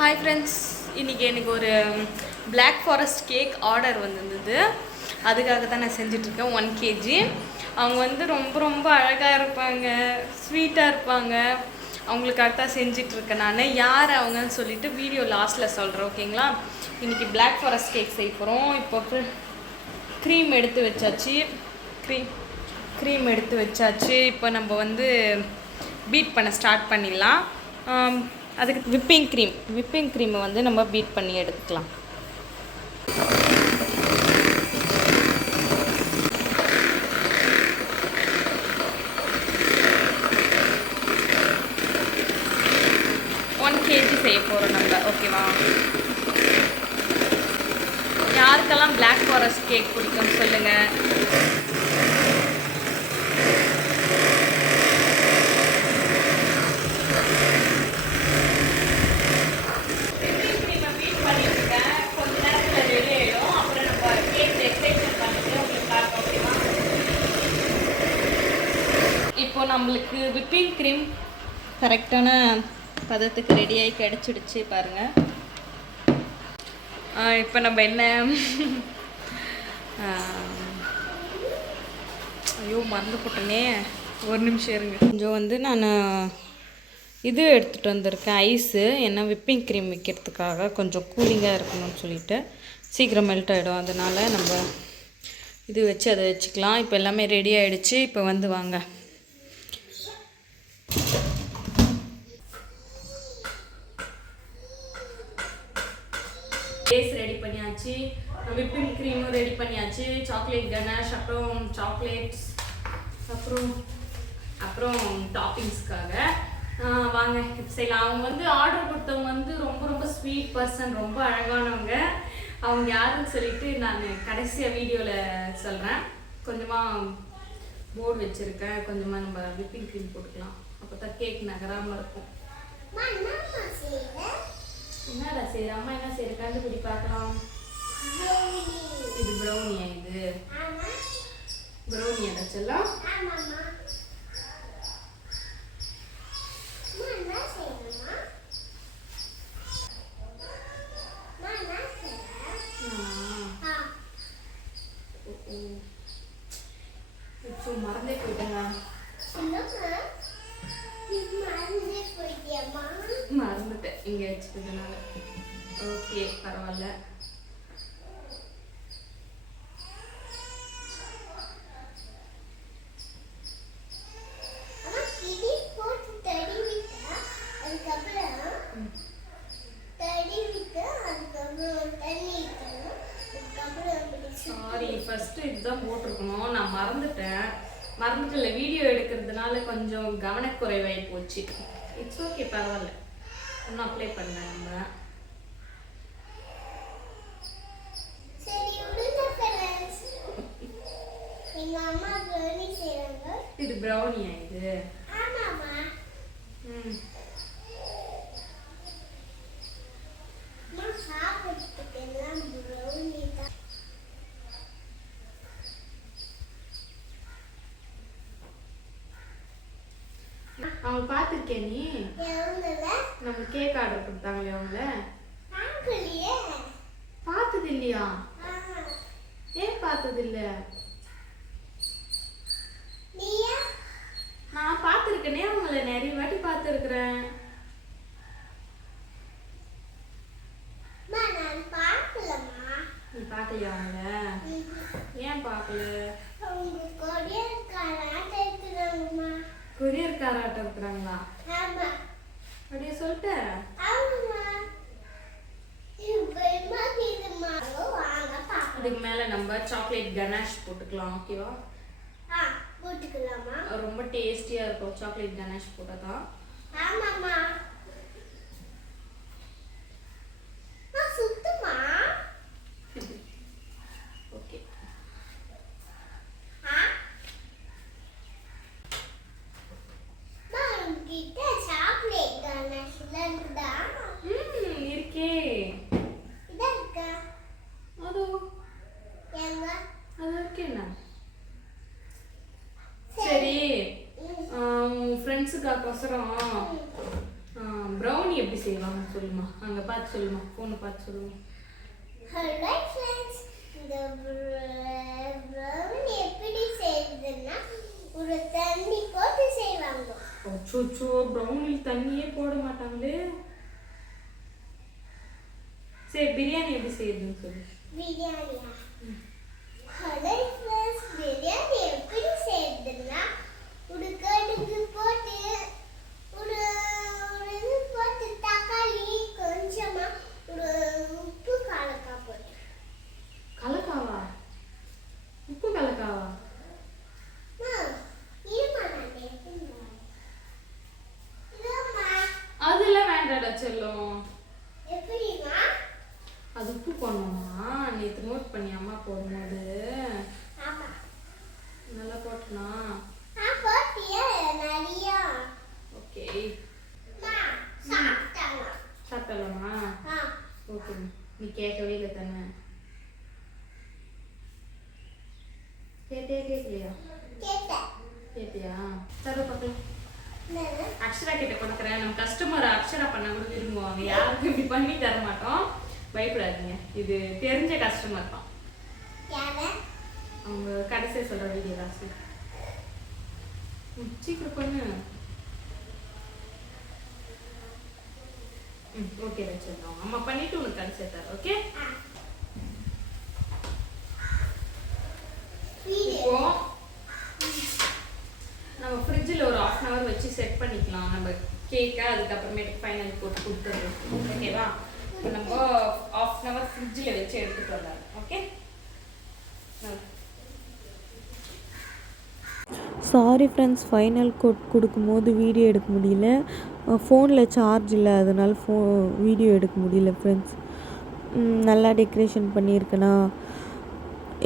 Hi friends, இன்றைக்கி எனக்கு ஒரு பிளாக் ஃபாரஸ்ட் கேக் ஆர்டர் வந்திருந்தது. அதுக்காக தான் நான் செஞ்சிட்ருக்கேன். 1 kg. அவங்க வந்து ரொம்ப ரொம்ப அழகாக இருப்பாங்க, ஸ்வீட்டாக இருப்பாங்க. அவங்களுக்காக தான் செஞ்சிட்ருக்கேன் நான். யார் அவங்கன்னு சொல்லிவிட்டு வீடியோ லாஸ்ட்டில் சொல்கிறேன், ஓகேங்களா? இன்றைக்கி பிளாக் ஃபாரஸ்ட் கேக் செய்ய போகிறோம். இப்போ க்ரீம் எடுத்து வச்சாச்சு. க்ரீம் எடுத்து வச்சாச்சு. இப்போ நம்ம வந்து பீட் பண்ண ஸ்டார்ட் பண்ணிடலாம். அதுக்கு விப்பிங் க்ரீமை வந்து நம்ம பீட் பண்ணி எடுத்துக்கலாம். kg செய்ய போகிறோம் நம்ம, ஓகேவா? யாருக்கெல்லாம் பிளாக் ஃபாரஸ்ட் கேக் பிடிக்கும்னு சொல்லுங்கள். இப்போ நம்மளுக்கு விப்பிங் க்ரீம் கரெக்டான பதத்துக்கு ரெடியாகி கிடச்சிடுச்சு பாருங்கள். இப்போ நம்ம என்ன ஐயோ மறந்து போட்டேனே, ஒரு நிமிஷம் இருங்க. கொஞ்சம் வந்து நான் இது எடுத்துகிட்டு வந்திருக்கேன், ஐஸு. ஏன்னா விப்பிங் க்ரீம் வைக்கிறதுக்காக கொஞ்சம் கூலிங்காக இருக்கணும்னு சொல்லிவிட்டு சீக்கிரம் மெல்ட் ஆகிடும். அதனால் நம்ம இது வச்சு அதை வச்சுக்கலாம். இப்போ எல்லாமே ரெடி ஆகிடுச்சு. இப்போ வந்து வாங்க. பேஸ் ரெடி பண்ணியாச்சு, விப்பிங் க்ரீமும் ரெடி பண்ணியாச்சு, சாக்லேட் கனாஷ், அப்புறம் சாக்லேட்ஸ், அப்புறம் டாப்பிங்ஸ்க்காக வாங்க இப்போ செய்யலாம். அவங்க வந்து ஆர்டர் கொடுத்தவங்க வந்து ரொம்ப ரொம்ப ஸ்வீட் பர்சன், ரொம்ப அழகானவங்க. அவங்க யாருன்னு சொல்லிட்டு நான் கடைசியாக வீடியோவில் சொல்கிறேன். கொஞ்சமாக போர்டு வச்சுருக்கேன், கொஞ்சமாக நம்ம விப்பிங் க்ரீம் போட்டுக்கலாம். அப்போ தான் கேக் நகராமல் இருக்கும். என்னடா செய்யற அம்மா, என்ன செய்யற கண்டுபிடி பார்க்கலாம். இது ப்ரௌனியா? இது ப்ரௌனியா செல்லம்? மறந்தே போயிட்டேங்க. மறந்துட்டேன் இங்கே வச்சுக்கிறதுனால. ஓகே, பரவாயில்ல. சாரி, ஃபஸ்ட்டு இதுதான் போட்டிருக்கணும், நான் மறந்துட்டு வீடியோ எடுக்கிறதுனால கொஞ்சம் கவனக்குறைவாகி போச்சு. இட்ஸ் ஓகே, பரவாயில்ல. இன்னும் அப்ளை பண்ணேன் நம்ம. இது ப்ரௌனியா? இது அவங்க பார்த்துருக்கேன். நீ நம்ம கேக் ஆர்டர் கொடுத்தாங்களே, அவங்கள பார்த்தது இல்லையா? ஏன் பார்த்தது இல்லை? நான் பார்த்துருக்கேனே, அவங்கள நிறைய வாட்டி பார்த்துருக்குறேன். நீ பார்க்கலையா அவங்கள? ஏன் பார்க்கல? கொரியர் காராட்டம் இருக்கிறாங்களா? அப்படியே சொல்லிட்டு இதுக்கு மேல நம்ம சாக்லேட் கனாஷ் போட்டுக்கலாம், ஓகேவா? போட்டுக்கலாமா? ரொம்ப டேஸ்டியா இருக்கும் சாக்லேட் கனாஷ் போட்டாதான். ஆமாமா. சுத்தமா ஓகே. சாக்லேட் கனாஷ் இருக்குதா? இருக்கே. இதா இருக்கா? அது எங்க? அது இருக்கேனா? சரி, ஃப்ரெண்ட்ஸுக்காகோசரம் ப்ரௌனி எப்படி செய்வாங்க சொல்லுமா, அங்கே பார்த்து சொல்லுமா, ஃபோனை பார்த்து சொல்லுமா. ஹலோ ஃப்ரெண்ட்ஸ், இந்த ப்ரௌனி எப்படி செய்யறதுன்னா ஒரு தண்ணி போட்டு செய்வாங்க. அச்சோ, ப்ரௌனி தண்ணியே போட மாட்டாங்களே. சரி, பிரியாணி எப்படி செய்யறதுன்னு சொல்லு. பிரியாணியா? ஹலோ ஃப்ரெண்ட்ஸ், பிரியாணி எப்படி செய்யறதுன்னா ஒரு கடுகு போட்டு ஒரு போட்டு தக்காளி கொஞ்சமா ஒரு உப்பு கலக்காய் போட்டு. கலக்காவா? உப்பு கலக்காவா? அதெல்லாம் வேண்டாடா செல்லம். எப்படிமா? அது உப்பு போடணுமா? நேற்று நோட் பண்ணி அம்மா போடும்போது. ஆமா, நல்லா போட்டனா? போட்டியா நிறைய. ஓகே, சாப்பிடலாமா? ஓகே, நீ கேட்கவே இல்லை தானே? கேட்கலையா? கேட்டியா? சரி பார்க்கலாம். அக்ஷரா கிட்ட கொடுக்குறேன். நம்ம கஸ்டமர் அக்ஷரா பண்ண கூட விரும்புவாங்க. யாருக்கும் இப்படி பண்ணி தர மாட்டோம், பயப்படாதீங்க. இது தெரிஞ்ச கஸ்டமர் தான். அவங்க கடைசியாக சொல்கிற வீடியோ தான். சீக்கிரம் பண்ணு. ஓகே வச்சிருந்தோம். அம்மா பண்ணிட்டு உனக்கு கடைசியாக தரேன். ஓகே, இப்போ நம்ம ஃப்ரிட்ஜில் ஒரு 1/2 hour வச்சு செட் பண்ணிக்கலாம் நம்ம கேக்கை. அதுக்கப்புறமேட்டுக்கு ஃபைனல் போட்டு கொடுத்துருவோம். ஓகேவா? இப்போ நம்ம 1/2 hour ஃப்ரிட்ஜில் வச்சு எடுத்துகிட்டு வரலாம். Okay. Sorry friends, final code கொடுக்கும்போது வீடியோ எடுக்க முடியல. ஃபோனில் சார்ஜ் இல்லை, அதனால் வீடியோ எடுக்க முடியல ஃப்ரெண்ட்ஸ். நல்லா டெக்கரேஷன் பண்ணியிருக்கேனா.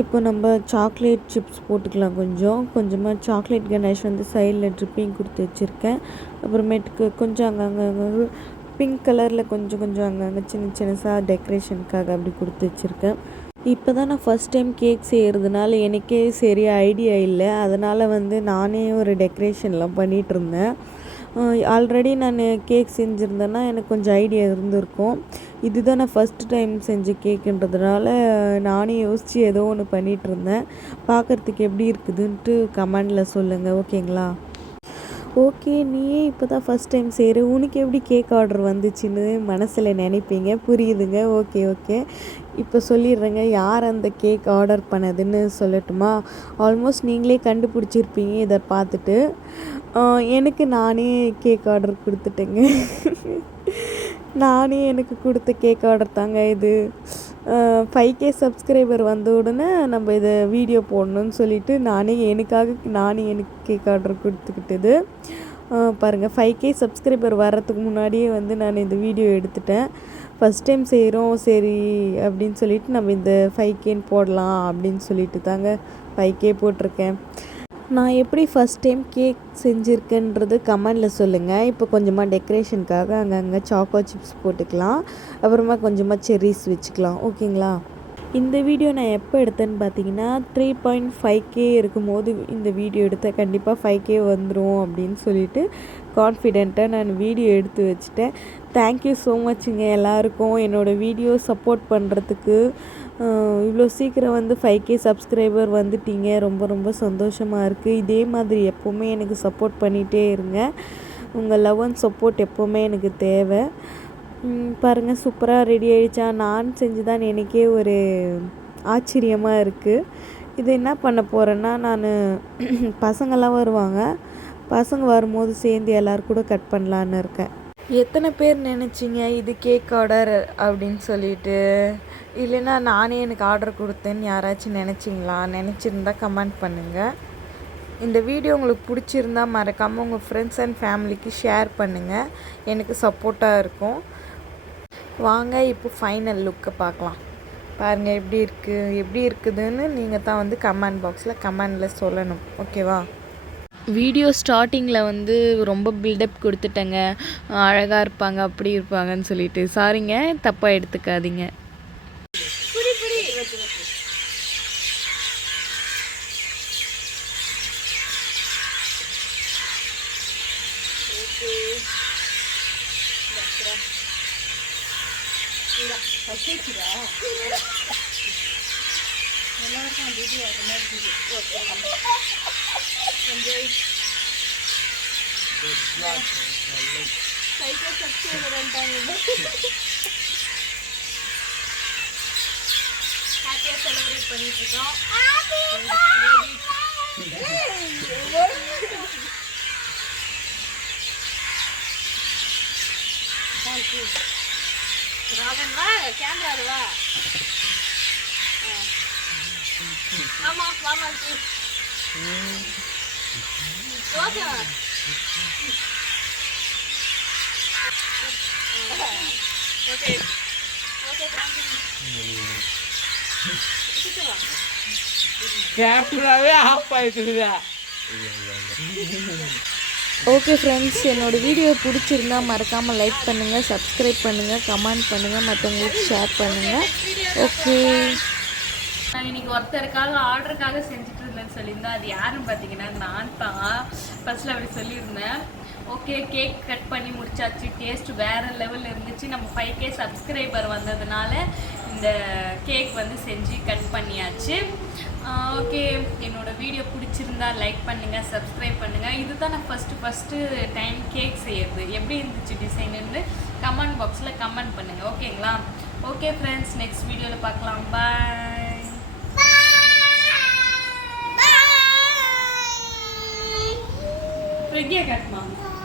இப்போ நம்ம சாக்லேட் சிப்ஸ் போட்டுக்கலாம். கொஞ்சமாக சாக்லேட் கணேஷ் வந்து சைடில் ட்ரிப்பிங் கொடுத்து வச்சுருக்கேன். அப்புறமேட்டுக்கு கொஞ்சம் அங்கங்கே பிங்க் கலரில் கொஞ்சம் அங்கங்கே சின்னசாக டெக்கரேஷனுக்காக அப்படி கொடுத்து வச்சுருக்கேன். இப்போ தான் நான் ஃபஸ்ட் டைம் கேக் செய்கிறதுனால எனக்கே சரியாக ஐடியா இல்லை. அதனால் வந்து நானே ஒரு டெக்கரேஷன்லாம் பண்ணிகிட்ருந்தேன். ஆல்ரெடி நான் கேக் செஞ்சுருந்தேன்னா எனக்கு கொஞ்சம் ஐடியா இருந்திருக்கும். இதுதான் நான் ஃபஸ்ட்டு டைம் செஞ்ச கேக்குன்றதுனால நானே யோசித்து ஏதோ ஒன்று பண்ணிகிட்ருந்தேன். பார்க்குறதுக்கு எப்படி இருக்குதுன்ட்டு கமெண்டில் சொல்லுங்கள். ஓகேங்களா? ஓகே, நீயே இப்போ தான் ஃபஸ்ட் டைம் செய்கிற, உனக்கு எப்படி கேக் ஆர்டர் வந்துச்சுன்னு மனசில் நினைப்பீங்க. புரியுதுங்க. ஓகே, இப்போ சொல்லிடுறேங்க யார் அந்த கேக் ஆர்டர் பண்ணதுன்னு சொல்லட்டுமா? ஆல்மோஸ்ட் நீங்களே கண்டுபிடிச்சிருப்பீங்க இதை பார்த்துட்டு. எனக்கு நானே கேக் ஆர்டர் கொடுத்துட்டேங்க. நானே எனக்கு கொடுத்த கேக் ஆர்டர் தாங்க இது. 5K சப்ஸ்கிரைபர் வந்த உடனே நம்ம இதை வீடியோ போடணும்னு சொல்லிவிட்டு நானே எனக்கு கேக் ஆர்டர் கொடுத்துக்கிட்டது. பாருங்கள், 5K சப்ஸ்கிரைபர் வர்றதுக்கு முன்னாடியே வந்து நான் இந்த வீடியோ எடுத்துட்டேன். ஃபஸ்ட் டைம் செய்கிறோம் சரி அப்படின்னு சொல்லிட்டு நம்ம இந்த 5Kன்னு போடலாம் அப்படின்னு சொல்லிட்டு தாங்க 5K போட்டிருக்கேன். நான் எப்படி ஃபஸ்ட் டைம் கேக் செஞ்சுருக்கேன்றது கமெண்டில் சொல்லுங்கள். இப்போ கொஞ்சமாக டெக்கரேஷனுக்காக அங்கங்கே சாக்கோ சிப்ஸ் போட்டுக்கலாம். அப்புறமா கொஞ்சமாக செர்ரிஸ் வச்சுக்கலாம். ஓகேங்களா? இந்த வீடியோ நான் எப்போ எடுத்தேன்னு பார்த்தீங்கன்னா 3.5K இருக்கும்போது இந்த வீடியோ எடுத்தேன். கண்டிப்பாக 5K வந்துடும் அப்படின்னு சொல்லிட்டு கான்ஃபிடெண்ட்டாக நான் வீடியோ எடுத்து வச்சுட்டேன். தேங்க்யூ ஸோ மச்சுங்க எல்லாருக்கும் என்னோடய வீடியோ சப்போர்ட் பண்ணுறதுக்கு. இவ்வளோ சீக்கிரம் வந்து 5K சப்ஸ்கிரைபர் வந்துட்டீங்க. ரொம்ப சந்தோஷமாக இருக்குது. இதே மாதிரி எப்போவுமே எனக்கு சப்போர்ட் பண்ணிகிட்டே இருங்க. உங்கள் லவ் அண்ட் சப்போர்ட் எப்போவுமே எனக்கு தேவை. பாருங்கள், சூப்பராக ரெடி ஆகிடுச்சா? நான் செஞ்சு தான் எனக்கே ஒரு ஆச்சரியமாக இருக்குது. இது என்ன பண்ண போகிறேன்னா, நான் பசங்கள்லாம் வருவாங்க, பசங்க வரும்போது சேர்ந்து எல்லோரும் கூட கட் பண்ணலான்னு இருக்கேன். எத்தனை பேர் நினச்சிங்க இது கேக் ஆர்டர் அப்படின்னு சொல்லிட்டு? இல்லைன்னா நானே எனக்கு ஆர்டர் கொடுத்தேன்னு யாராச்சும் நினச்சிங்களா? நினச்சிருந்தா கமெண்ட் பண்ணுங்கள். இந்த வீடியோ உங்களுக்கு பிடிச்சிருந்தா மறக்காமல் உங்கள் ஃப்ரெண்ட்ஸ் அண்ட் ஃபேமிலிக்கு ஷேர் பண்ணுங்கள். எனக்கு சப்போர்ட்டாக இருக்கும். வாங்க இப்போ ஃபைனல் லுக்கை பார்க்கலாம். பாருங்கள் எப்படி இருக்குதுன்னு நீங்கள் தான் வந்து கமெண்ட் பாக்ஸில் கமெண்டில் சொல்லணும். ஓகேவா? வீடியோ ஸ்டார்டிங்கில் வந்து ரொம்ப பில்டப் கொடுத்துட்டேங்க. அழகாக இருப்பாங்க அப்படி இருப்பாங்கன்னு சொல்லிட்டு. சாரிங்க, தப்பாக எடுத்துக்காதீங்க. கொடுக்குறேன். எல்லாருக்கும் அந்த இது வர மாதிரி இருக்குது. Okay enjoy. சைக்கிள் சப்ஸ்கிரைபர்ன்ட்டாங்க. ஹாப்பியாக செலிப்ரேட் பண்ணிட்டு இருக்கோம். ராகன் வா, கேமரா வா. ஆமா வாமா ஓகே. ஓகே ஓகே கேமராவே ஆஃப் ஆயிடுச்சுடா. ஓகே ஃப்ரெண்ட்ஸ், என்னோடய வீடியோ பிடிச்சிருந்தா மறக்காமல் லைக் பண்ணுங்கள், சப்ஸ்கிரைப் பண்ணுங்கள், கமெண்ட் பண்ணுங்கள், மற்றவங்களுக்கு ஷேர் பண்ணுங்கள். ஓகே, நான் இன்னைக்கு ஒருத்தருக்காக ஆர்டருக்காக செஞ்சுட்டு இருந்தேன்னு சொல்லியிருந்தேன். அது யாருன்னு பார்த்தீங்கன்னா நான் தான். ஃபர்ஸ்ட்டில் அப்படி சொல்லியிருந்தேன். ஓகே, கேக் கட் பண்ணி முடிச்சாச்சு. டேஸ்ட் வேறு லெவலில் இருந்துச்சு. நம்ம 5K சப்ஸ்கிரைபர் வந்ததுனால இந்த கேக் வந்து செஞ்சு கட் பண்ணியாச்சு. ஓகே, என்னோடய வீடியோ பிடிச்சிருந்தா லைக் பண்ணுங்கள், சப்ஸ்கிரைப் பண்ணுங்கள். இதுதான் நான் ஃபஸ்ட்டு டைம் கேக் செய்யறது. எப்படி இருந்துச்சு டிசைனுன்னு கமெண்ட் பாக்ஸில் கமெண்ட் பண்ணுங்கள். ஓகேங்களா? ஓகே ஃப்ரெண்ட்ஸ், நெக்ஸ்ட் வீடியோவில் பார்க்கலாம். பாய். Pergi ya, Kak Mama?